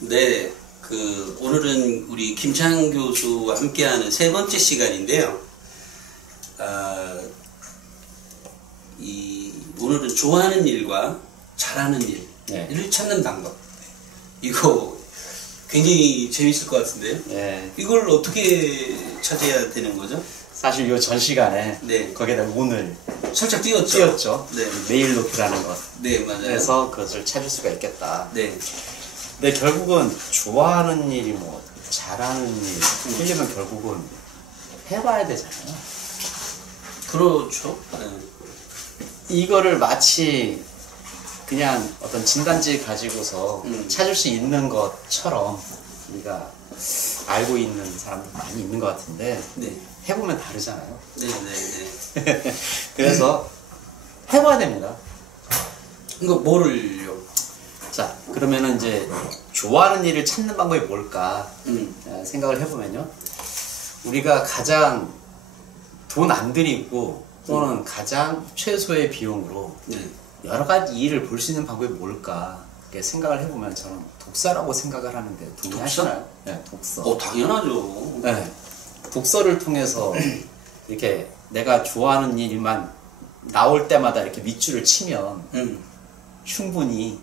네, 오늘은 우리 김창 교수와 함께하는 세 번째 시간인데요. 오늘은 좋아하는 일과 잘하는 일을 찾는 방법. 이거 굉장히 재밌을 것 같은데요. 네. 이걸 어떻게 찾아야 되는 거죠? 사실 요 전 시간에 네. 거기에다 오늘 살짝 띄웠죠. 네. 네. 내일 높이라는 것. 네, 맞아요. 그래서 그것을 찾을 수가 있겠다. 네. 근데 결국은 좋아하는 일이 뭐 잘하는 일 하려면 결국은 해봐야 되잖아요. 그렇죠. 네. 이거를 마치 그냥 어떤 진단지 가지고서 찾을 수 있는 것처럼 우리가 알고 있는 사람들 많이 있는 것 같은데 네. 해보면 다르잖아요. 네. 그래서 해봐야 됩니다. 이거 뭐를요? 자, 그러면은 이제 좋아하는 일을 찾는 방법이 뭘까 생각을 해보면요. 우리가 가장 돈 안 들이고 또는 가장 최소의 비용으로 여러 가지 일을 볼 수 있는 방법이 뭘까 이렇게 생각을 해보면 저는 독서라고 생각을 하는데 동의하시나요? 네, 독서. 당연하죠. 네, 독서를 통해서 이렇게 내가 좋아하는 일만 나올 때마다 이렇게 밑줄을 치면 충분히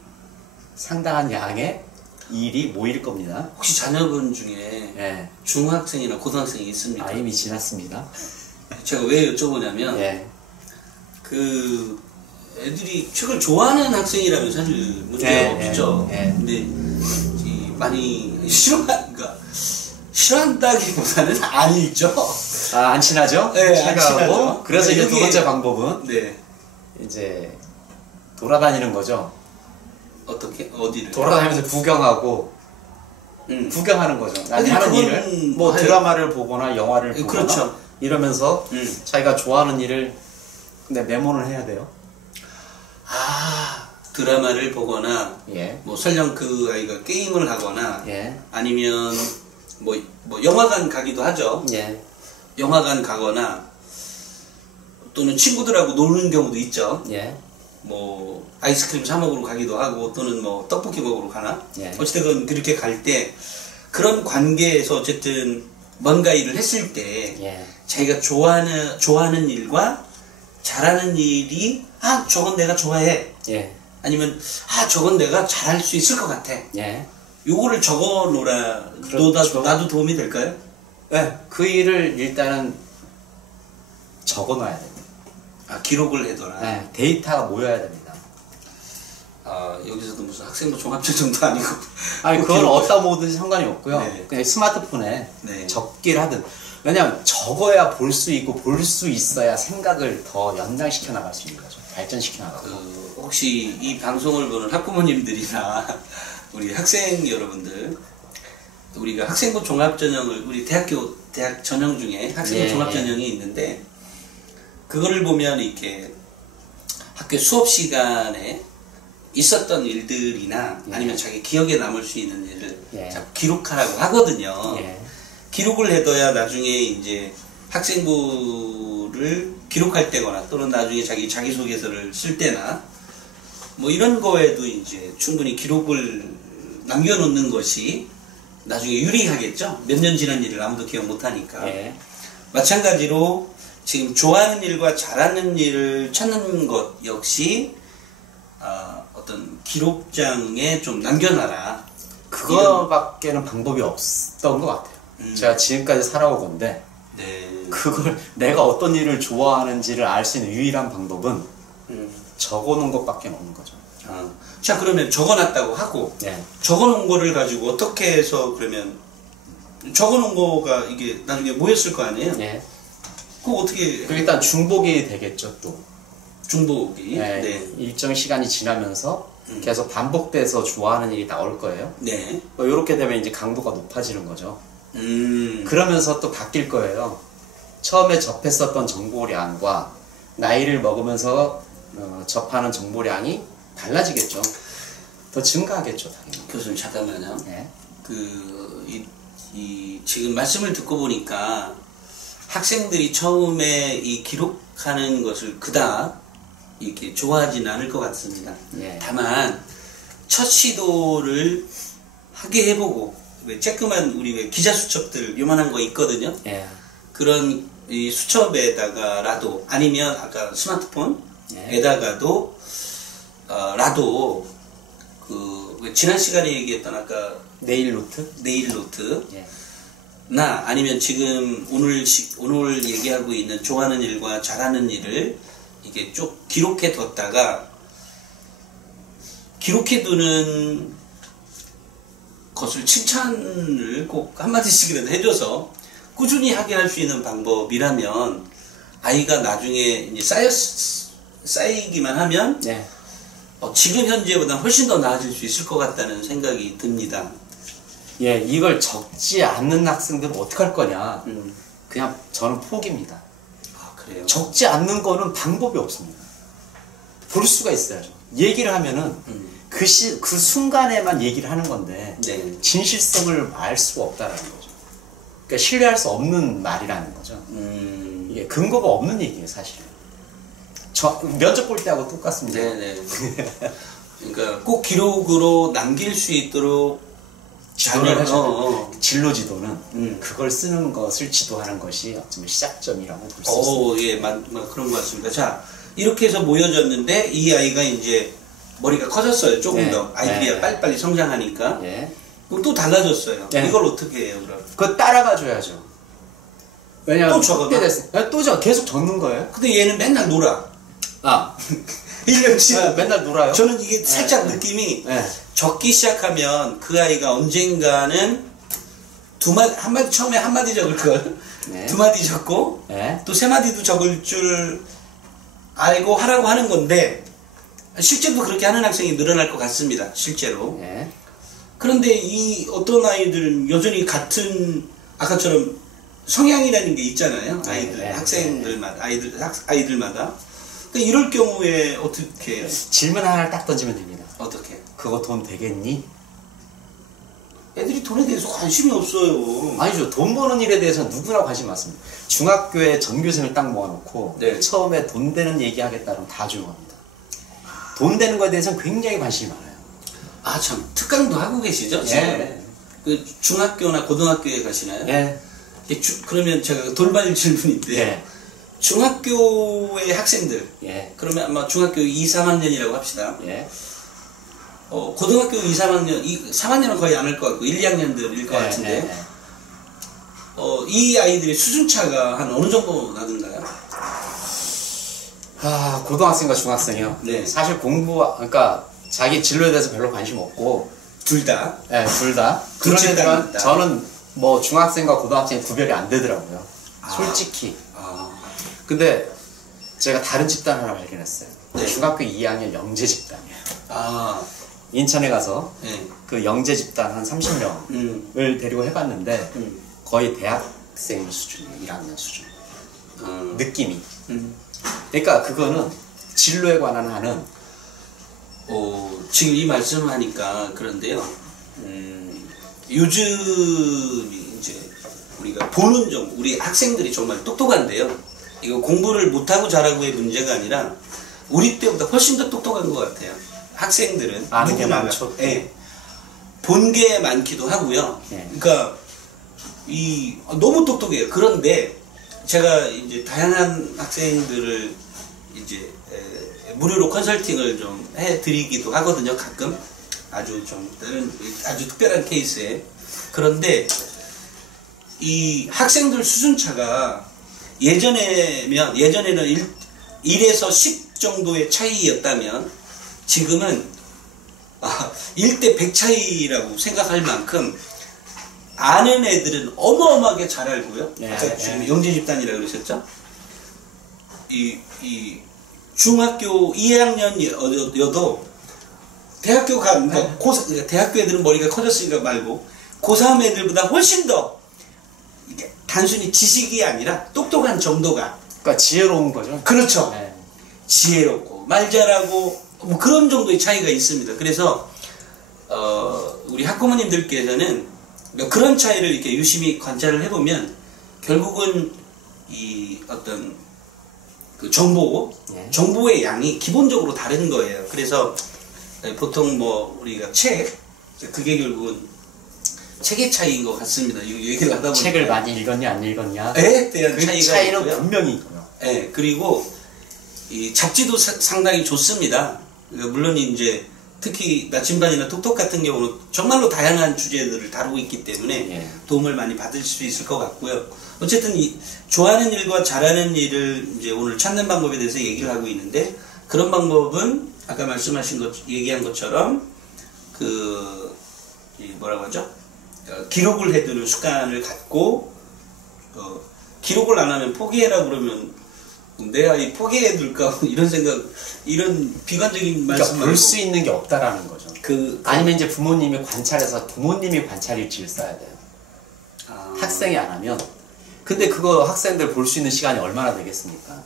상당한 양의 일이 모일 겁니다. 혹시 자녀분 중에 네. 중학생이나 고등학생이 있습니까? 이미 지났습니다. 제가 왜 여쭤보냐면 네. 애들이 책을 좋아하는 학생이라면 사실 문제가 없죠. 근데 많이 싫어한다기보다는 안 읽죠. 안 친하죠? 네, 안 친하죠. 그래서 이제 두 번째 방법은 이제 돌아다니는 거죠. 어떻게? 어디를? 돌아다니면서 구경하고 구경하는 거죠. 나는 하는 일을 뭐 드라마를 보거나 영화를 보거나 그렇죠. 이러면서 자기가 좋아하는 일을 근데 메모를 해야 돼요. 드라마를 보거나 뭐 설령 그 아이가 게임을 하거나 아니면 뭐 영화관 가기도 하죠. 영화관 가거나 또는 친구들하고 노는 경우도 있죠. 뭐 아이스크림 사 먹으러 가기도 하고 또는 뭐 떡볶이 먹으러 가나 어쨌든 그렇게 갈 때 그런 관계에서 어쨌든 뭔가 일을 했을 때 자기가 좋아하는 일과 잘하는 일이 저건 내가 좋아해 아니면 저건 내가 잘할 수 있을 것 같아 요거를 적어 놓으라. 그렇죠. 나도 도움이 될까요? 네, 그 일을 일단은 적어 놔야 됩니다. 기록을 해둬라. 데이터가 모여야 됩니다. 여기서도 무슨 학생부 종합전형도 아니고. 그건 어디다 모으든지 상관이 없고요. 그냥 스마트폰에 적기를 하든. 왜냐면 적어야 볼 수 있고 볼 수 있어야 생각을 더 연장시켜 나갈 수 있는 거죠. 발전시켜 나가고. 혹시 이 방송을 보는 학부모님들이나 우리 학생 여러분들, 우리가 학생부 종합전형을 우리 대학 전형 중에 학생부 종합전형이 있는데 그거를 보면 이렇게 학교 수업 시간에 있었던 일들이나 아니면 자기 기억에 남을 수 있는 일을 자꾸 기록하라고 하거든요. 기록을 해둬야 나중에 이제 학생부를 기록할 때거나 또는 나중에 자기소개서를 쓸 때나 뭐 이런 거에도 이제 충분히 기록을 남겨놓는 것이 나중에 유리하겠죠. 몇 년 지난 일을 아무도 기억 못하니까. 마찬가지로 지금 좋아하는 일과 잘하는 일을 찾는 것 역시 어떤 기록장에 좀 남겨놔라. 그거밖에는 방법이 없었던 것 같아요. 제가 지금까지 살아온 건데 그걸 내가 어떤 일을 좋아하는지를 알 수 있는 유일한 방법은 적어놓은 것밖에 없는 거죠. 자, 그러면 적어놨다고 하고 적어놓은 거를 가지고 어떻게 해서 그러면 적어놓은 거가 이게 나중에 모였을 거 아니에요? 그거 어떻게? 일단 중복이 되겠죠. 또 중복이 일정 시간이 지나면서 계속 반복돼서 좋아하는 일이 나올 거예요. 이렇게 되면 이제 강도가 높아지는 거죠. 그러면서 또 바뀔 거예요. 처음에 접했었던 정보량과 나이를 먹으면서 접하는 정보량이 달라지겠죠. 더 증가하겠죠, 당연히. 교수님 잠깐만요. 지금 말씀을 듣고 보니까 학생들이 처음에 이 기록하는 것을 그닥 이렇게 좋아하진 않을 것 같습니다. 다만 첫 시도를 하게 해보고, 왜 쬐끄만 우리 왜 기자 수첩들 요만한 거 있거든요. 예. 그런 이 수첩에다가라도 아니면 아까 스마트폰에다가도 라도 그 지난 시간에 얘기했던 아까 네일 노트 예. 나 아니면 지금 오늘 얘기하고 있는 좋아하는 일과 잘하는 일을 이게 쭉 기록해 뒀다가 기록해 두는 것을 칭찬을 꼭 한마디씩이라도 해줘서 꾸준히 하게 할 수 있는 방법이라면 아이가 나중에 이제 쌓이기만 하면 네. 지금 현재보다 훨씬 더 나아질 수 있을 것 같다는 생각이 듭니다. 예, 이걸 적지 않는 학생들은 어떻게 할 거냐? 그냥 저는 포기입니다. 아, 그래요? 적지 않는 거는 방법이 없습니다. 볼 수가 있어야죠. 얘기를 하면은 그 순간에만 얘기를 하는 건데 네. 진실성을 알 수가 없다라는 거죠. 그러니까 신뢰할 수 없는 말이라는 거죠. 이게 근거가 없는 얘기예요, 사실은. 면접 볼 때하고 똑같습니다. 네네. 그러니까 꼭 기록으로 남길 수 있도록 지도를 하셔야 진로 지도는 그걸 쓰는 것을 지도하는 것이 어쩌면 시작점이라고 볼 수 있습니다. 예, 그런 것 같습니다. 자, 이렇게 해서 모여졌는데 이 아이가 이제 머리가 커졌어요. 조금 네. 더 아이들이 빨리빨리 성장하니까. 네. 그럼 또 달라졌어요. 네. 이걸 어떻게 해요, 그럼? 그거 따라가 줘야죠. 왜냐면 또 적어놔? 또 계속 적는 거예요. 근데 얘는 맨날 놀아. 아. 1년치 맨날 놀아요? 저는 이게 살짝 느낌이 적기 시작하면 그 아이가 언젠가는 처음에 한 마디 적을 걸 두 마디 적고 또 세 마디도 적을 줄 알고 하라고 하는 건데 실제로 그렇게 하는 학생이 늘어날 것 같습니다. 실제로. 그런데 이 어떤 아이들은 여전히 같은 아까처럼 성향이라는 게 있잖아요. 아이들, 학생들마다, 아이들마다. 그러니까 이럴 경우에 어떻게 해요? 질문 하나를 딱 던지면 됩니다. 어떻게? 그거 돈 되겠니? 애들이 돈에 대해서 관심이 없어요. 아니죠. 돈 버는 일에 대해서 누구나 관심 많습니다. 중학교에 전교생을 딱 모아놓고 네. 처음에 돈 되는 얘기 하겠다면 다 조용합니다. 돈 되는 거에 대해서는 굉장히 관심이 많아요. 아, 참. 특강도 하고 계시죠? 네. 그 중학교나 고등학교에 가시나요? 네. 그러면 제가 돌발 질문인데 네. 중학교의 학생들 그러면 아마 중학교 2, 3학년이라고 합시다. 고등학교 2, 3학년 3학년은 거의 안 할 것 같고 1, 2학년들일 것 같은데 이 아이들의 수준차가 한 어느 정도 나던가요? 아, 고등학생과 중학생이요? 네. 사실 그러니까 자기 진로에 대해서 별로 관심 없고 둘 다? 네, 둘 다. 그런 애들은 저는 뭐 중학생과 고등학생이 구별이 안 되더라고요. 솔직히. 근데 제가 다른 집단 하나 발견했어요. 네. 중학교 2학년 영재 집단이에요. 인천에 가서 그 영재 집단 한 30명을 데리고 해봤는데 거의 대학생 수준이에요. 1학년 수준. 느낌이. 그러니까 그거는 진로에 관한 하는 지금 이 말씀을 하니까 그런데요. 요즘 이제 우리가 보는 우리 학생들이 정말 똑똑한데요. 이거 공부를 못하고 잘하고의 문제가 아니라 우리 때보다 훨씬 더 똑똑한 것 같아요. 학생들은 아는 게 많죠. 본 게 많기도 하고요. 그러니까 너무 똑똑해요. 그런데 제가 이제 다양한 학생들을 이제 무료로 컨설팅을 좀 해드리기도 하거든요. 가끔 아주 특별한 케이스에. 그런데 이 학생들 수준차가 예전에는 1에서 10 정도의 차이였다면 지금은 1대 100 차이라고 생각할 만큼 아는 애들은 어마어마하게 잘 알고요. 아까 지금 영재 집단이라고 그러셨죠? 이 중학교 2학년이어도 대학교 대학교 애들은 머리가 커졌으니까 말고 고3 애들보다 훨씬 더 이게 단순히 지식이 아니라 똑똑한 정도가 그러니까 지혜로운 거죠. 그렇죠. 지혜롭고 말 잘하고 뭐 그런 정도의 차이가 있습니다. 그래서 우리 학부모님들께서는 그런 차이를 이렇게 유심히 관찰을 해보면 결국은 이 어떤 그 정보의 양이 기본적으로 다른 거예요. 그래서 보통 뭐 우리가 그게 결국은 책의 차이인 것 같습니다. 이 얘기를 하다 보니까 책을 많이 읽었냐 안 읽었냐에 대한 그 차이는 있고요. 분명히 있고요. 네, 그리고 이 잡지도 상당히 좋습니다. 물론 이제 특히 나침반이나 톡톡 같은 경우는 정말로 다양한 주제들을 다루고 있기 때문에 예. 도움을 많이 받을 수 있을 것 같고요. 어쨌든 좋아하는 일과 잘하는 일을 이제 오늘 찾는 방법에 대해서 얘기를 하고 있는데, 그런 방법은 아까 말씀하신 얘기한 것처럼 뭐라고 하죠? 기록을 해두는 습관을 갖고, 기록을 안 하면 포기해라 그러면 내 아이 포기해둘까 이런 비관적인 말씀. 그러니까 볼 수 있는 게 없다라는 거죠. 아니면 이제 부모님이 관찰해서 부모님이 관찰일지를 써야 돼요. 학생이 안 하면. 근데 그거 학생들 볼 수 있는 시간이 얼마나 되겠습니까?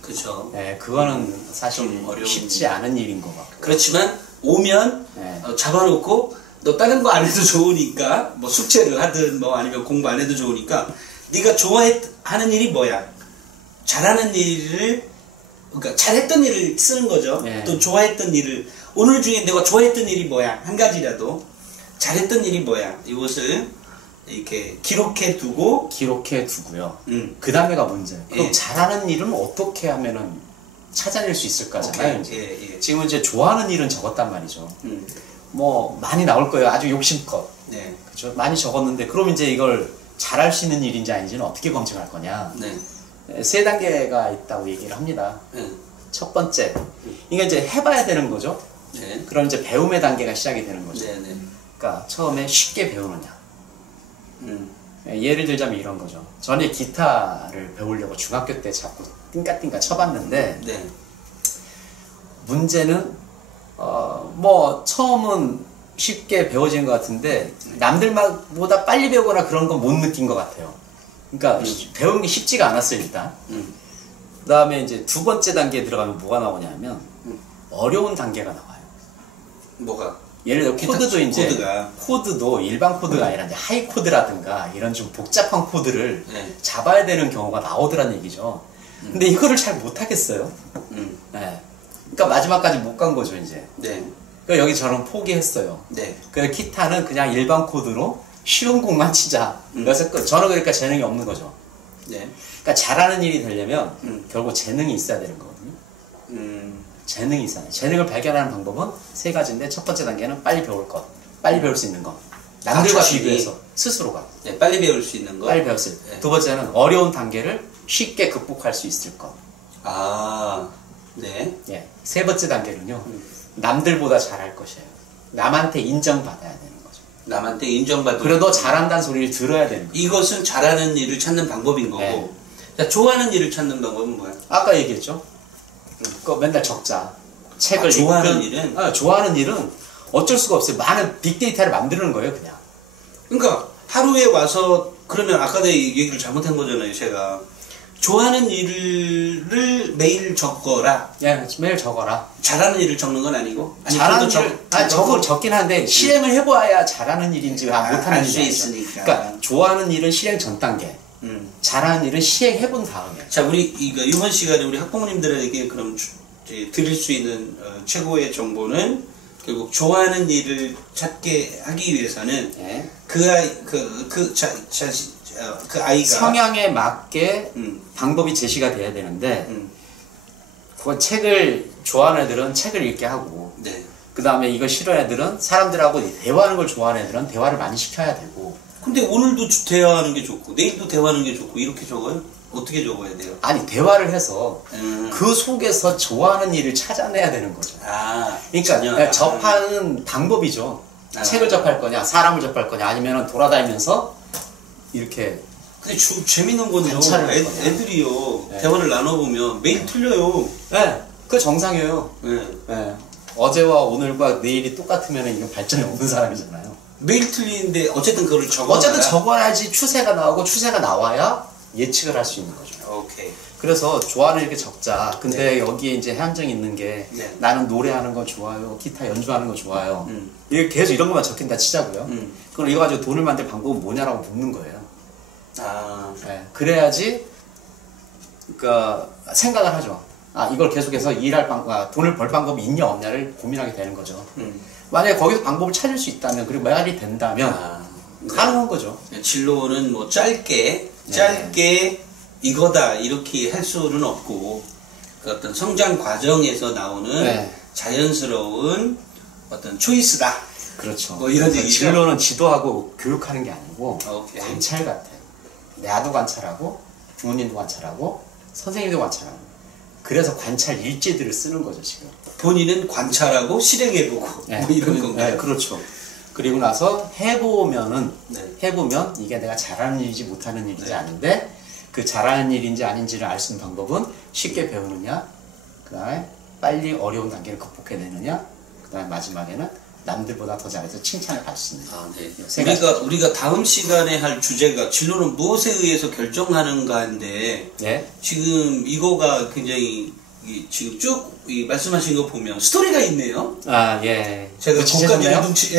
그렇죠. 네, 그거는 사실 쉽지 않은 일인 것 같고. 그렇지만 오면 네. 잡아놓고 너 다른 거 안 해도 좋으니까 뭐 숙제를 하든 뭐 아니면 공부 안 해도 좋으니까 네가 좋아하는 일이 뭐야? 잘하는 일을, 그러니까 잘했던 일을 쓰는 거죠. 네. 또 좋아했던 일을, 오늘 중에 내가 좋아했던 일이 뭐야? 한 가지라도 잘했던 일이 뭐야? 이것을 이렇게 기록해 두고요. 그 다음에가 문제예요. 그럼 잘하는 일은 어떻게 하면은 찾아낼 수 있을까잖아요. 예. 지금 이제 좋아하는 일은 적었단 말이죠. 뭐 많이 나올 거예요. 아주 욕심껏. 네. 그렇죠. 많이 적었는데 그럼 이제 이걸 잘할 수 있는 일인지 아닌지는 어떻게 검증할 거냐. 네. 3단계가 있다고 얘기를 합니다. 첫 번째, 이게 이제 해봐야 되는 거죠. 네. 그럼 이제 배움의 단계가 시작이 되는 거죠. 네. 그러니까 처음에 쉽게 배우느냐. 예를 들자면 이런 거죠. 전에 기타를 배우려고 중학교 때 자꾸 띵까띵까 쳐봤는데 네. 문제는 뭐 처음은 쉽게 배워지는 것 같은데 남들보다 빨리 배우거나 그런 건 못 느낀 것 같아요. 그러니까 배우는 게 쉽지가 않았어요 일단. 그 다음에 이제 두 번째 단계에 들어가면 뭐가 나오냐면 어려운 단계가 나와요. 뭐가? 예를 들어 코드도 이제 코드도 일반 코드가 아니라 이제 하이 코드라든가 이런 좀 복잡한 코드를 네. 잡아야 되는 경우가 나오더란 얘기죠. 근데 이거를 잘 못하겠어요. 네. 그러니까 마지막까지 못 간 거죠 이제. 네. 그러니까 여기 저는 포기했어요. 네. 그래서 기타는 그냥 일반 코드로 쉬운 곡만 치자. 그래서 저는 그러니까 재능이 없는 거죠. 네. 그러니까 잘하는 일이 되려면 결국 재능이 있어야 되는 거거든요. 재능이 있어야 돼. 재능을 발견하는 방법은 3가지인데 첫 번째 단계는 빨리 배울 것. 빨리 배울 수 있는 것. 남들과 비교해서 스스로가. 네, 빨리 배울 수 있는 것. 빨리 배울 수 있는 것. 네. 두 번째는 어려운 단계를 쉽게 극복할 수 있을 것. 아, 네. 예. 3번째 단계는요. 남들보다 잘할 것이에요. 남한테 인정받아야 되는 거죠. 남한테 인정받을. 그래도 잘한다는 소리를 들어야 되는 거죠. 이것은 잘하는 일을 찾는 방법인 거고. 네. 자, 좋아하는 일을 찾는 방법은 뭐야? 아까 얘기했죠. 그거 맨날 적자. 책을 좋아하는 일은? 좋아하는 일은 어쩔 수가 없어요. 많은 빅데이터를 만드는 거예요, 그냥. 그러니까 하루에 와서 그러면 아까 내 얘기를 잘못한 거잖아요, 제가. 좋아하는 일을 매일 적거라. 예, 매일 적어라. 잘하는 일을 적는 건 아니고? 아니, 잘하는 일을 적긴 한데 실행을 해봐야 잘하는 일인지 못하는 일인지 있으니까. 그러니까 좋아하는 일은 실행 전 단계. 잘하는 일은 시행해본 다음에. 자, 우리 이번 시간에 우리 학부모님들에게 그럼 드릴 수 있는 최고의 정보는 결국 좋아하는 일을 찾게 하기 위해서는 네. 그 아이가 성향에 맞게 방법이 제시가 돼야 되는데 그 책을 좋아하는 애들은 책을 읽게 하고 네. 그 다음에 이걸 싫어하는 애들은 사람들하고 대화하는 걸 좋아하는 애들은 대화를 많이 시켜야 되고. 근데 오늘도 대화하는 게 좋고 내일도 대화하는 게 좋고 이렇게 적어요? 어떻게 적어야 돼요? 아니 대화를 해서 그 속에서 좋아하는 일을 찾아내야 되는 거죠. 그러니까 접하는 방법이죠. 책을 접할 거냐 사람을 접할 거냐 아니면 돌아다니면서 이렇게. 근데 재밌는 건요. 애들이요 네. 대화를 나눠보면 매일 틀려요. 네, 그 정상이에요. 네. 네. 어제와 오늘과 내일이 똑같으면 이건 발전이 없는 사람이잖아요. 매일 틀리는데 어쨌든 그걸 적어놔야. 어쨌든 적어야지 추세가 나오고 추세가 나와야 예측을 할 수 있는 거죠. 오케이. 그래서 좋아하는 이렇게 적자. 근데 네. 여기에 이제 한정이 있는 게 네. 나는 노래하는 거 좋아요. 기타 연주하는 거 좋아요. 이게 계속 이런 것만 적힌다 치자고요. 그럼 이거 가지고 돈을 만들 방법은 뭐냐라고 묻는 거예요. 네. 그래야지 그러니까 생각을 하죠. 이걸 계속해서 돈을 벌 방법이 있냐 없냐를 고민하게 되는 거죠. 만약에 거기서 방법을 찾을 수 있다면 그리고 말이 된다면 가능한 거죠. 진로는 뭐 짧게 이거다 이렇게 할 수는 없고 그 어떤 성장 과정에서 나오는 자연스러운 어떤 초이스다. 그렇죠. 뭐 이런 얘기죠. 진로는 지도하고 교육하는 게 아니고 관찰 같아요. 나도 관찰하고 부모님도 관찰하고 선생님도 관찰하고 그래서 관찰 일지들을 쓰는 거죠 지금. 본인은 관찰하고 실행해보고 뭐 이런 건가요? 그렇죠. 그리고 나서 해보면 이게 내가 잘하는 일인지 못하는 일인지 아는데 그 잘하는 일인지 아닌지를 알 수 있는 방법은 쉽게 배우느냐, 그 다음에 빨리 어려운 단계를 극복해내느냐, 그 다음에 마지막에는 남들보다 더 잘해서 칭찬을 받을 수 있는. 우리가 다음 시간에 할 주제가 진로는 무엇에 의해서 결정하는가인데 지금 이거가 굉장히 지금 쭉 말씀하신 거 보면 스토리가 있네요. 제가 거기까지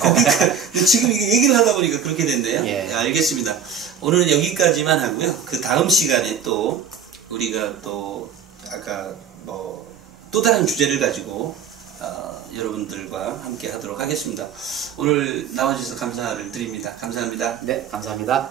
거기까지 지금 이게 얘기를 하다 보니까 그렇게 됐네요. 알겠습니다. 오늘은 여기까지만 하고요. 그 다음 시간에 또 우리가 또 아까 뭐 또 다른 주제를 가지고 여러분들과 함께 하도록 하겠습니다. 오늘 나와주셔서 감사를 드립니다. 감사합니다. 네, 감사합니다.